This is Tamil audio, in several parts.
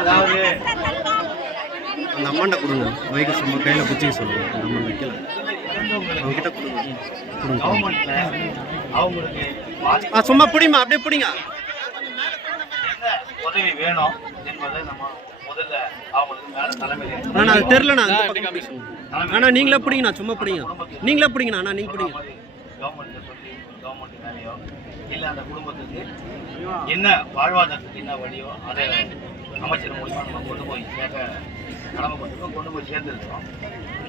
அதாவது அந்த அம்மாண்ட கொடுங்க. வைக்க சும்மா கையில் குச்சிக்க சொல்லுங்க அந்த அம்மா வைக்கல. இறந்தவங்களுக்கு அவங்க கிட்ட கொடுங்க. அவங்களுக்கு ஆ சும்மா பிடிமா அப்படியே பிடிங்க. உதவி வேணும் என்பதை நம்ம முதல்ல அவங்களுக்கு மேல தலைமையில அண்ணா அது தெரிலண்ணா. அண்ணா நீங்களே பிடிங்கண்ணா சும்மா பிடிங்க. நீங்களே பிடிங்கண்ணா அண்ணா நீங்கள் பிடிங்க கவர்மெண்ட் சொல்லி கவர்மெண்ட் வேலையோ இல்லை அந்த குடும்பத்துக்கு என்ன வாழ்வாதாரத்துக்கு என்ன வழியோ அதை அமைச்சர் மூலியமா நம்ம கொண்டு போய் சேர்க்க கடமைப்பட்டிருக்கோம் கொண்டு போய் சேர்ந்துருக்கோம்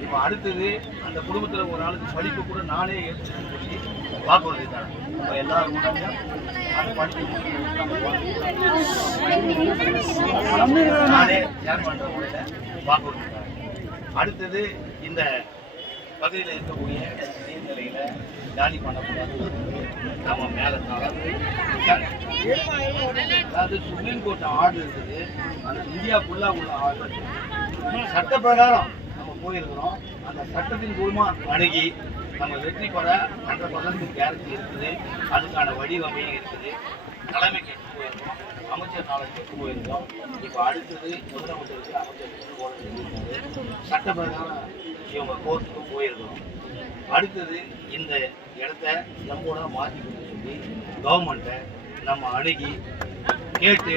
இப்போ அடுத்தது அந்த குடும்பத்தில் ஒரு ஆளுக்கு படிப்பு கூட நானே ஏற்றுன்னு சொல்லி வாக்குறுதி தரேன் இப்போ எல்லாரும் முன்னாடியும் படிப்பு நம்ம நானே சேர்மன்ற முறையில் வாக்குறுதி தரேன் அடுத்தது இந்த பகுதியில் இருக்கக்கூடிய நீர்நிலையில காலி பண்ணக்கூடாது. நம்ம மேலே தளர்ந்து அதாவது சுப்ரீம் கோர்ட் ஆர்டர் இருக்குது. அந்த இந்தியா ஃபுல்லாக உள்ள ஆர்டர் சட்ட பிரகாரம் நம்ம போயிருக்கிறோம். அந்த சட்டத்தின் மூலமா அணுகி நம்ம வெற்றி பெற ஹண்ட்ரட் பர்சன்ட் கேரண்டி இருக்குது? அதுக்கான வடிவமையும் இருக்குது. தலைமைக்கு போயிருக்கோம் அமைச்சர் நாளைக்கு போயிருக்கோம் இப்போ அடுத்தது முதலமைச்சருக்கு அமைச்சர் போட சொல்லியிருக்காரு இவங்க கோர்ட்டுக்கு போயிருக்கிறோம். அடுத்தது இந்த இடத்த நம்மோட மாற்றி சொல்லி கவர்மெண்ட்டை நம்ம அணுகி கேட்டு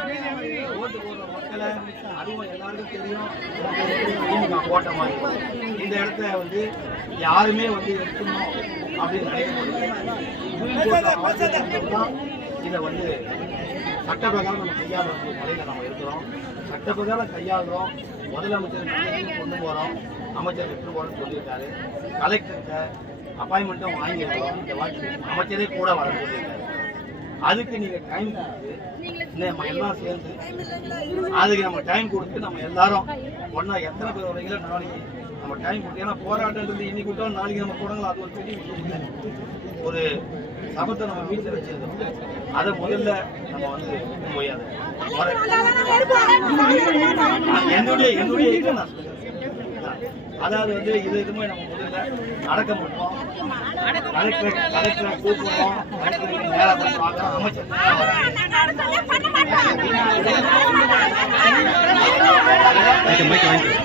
மக்களை, அதுவும் எல்லாருக்கும் தெரியும். திமுக போட்ட மாதிரி. இந்த இடத்த வந்து யாருமே வந்து எடுக்கணும் அப்படின்னு நினைக்கப்படுது இதை வந்து சட்ட பிரகாரம் நம்ம கையாள வேண்டிய நிலையில நம்ம இருக்கிறோம். சட்ட பிரகாரம் கையாளுறோம். முதலமைச்சர் கொண்டு போறோம். அமைச்சர் எடுத்து போறோம்னு சொல்லியிருக்காரு. கலெக்டர்கிட்ட அப்பாயின்மெண்ட்டும் வாங்கியிருக்கோம் இந்த வாட்டி அமைச்சரே கூட வர சொல்லியிருக்காரு. அதுக்கு நீங்க டைம் நம்ம எல்லாம் சேர்ந்து அதுக்கு நம்ம டைம் கொடுத்து நம்ம எல்லாரும் ஒண்ணா எத்தனை பேர் வரீங்களோ நாளைக்கு நம்ம டைம் கொடுத்து ஏன்னா போராட்டன்றது இன்னைக்கு விட்டோம் நாளைக்கு நம்ம போடலாம் அது ஒரு பெரிய விஷயம். ஒரு சபத்தை நம்ம வீட்டில் வச்சிருக்கோம் அதை முதல்ல நம்ம வந்து போய் அதை என்னுடைய என்னுடைய நான். அதாவது வந்து இது எதுவுமே நம்ம முதல்ல அடக்க மாட்டோம் கலெக்டர் கலெக்டரை கூப்பிடுறோம் கலெக்டர் நேராக போய் பார்க்குறோம் அமைச்சர் நேரா வராங்க. மைக்க விடுங்க விடுங்க.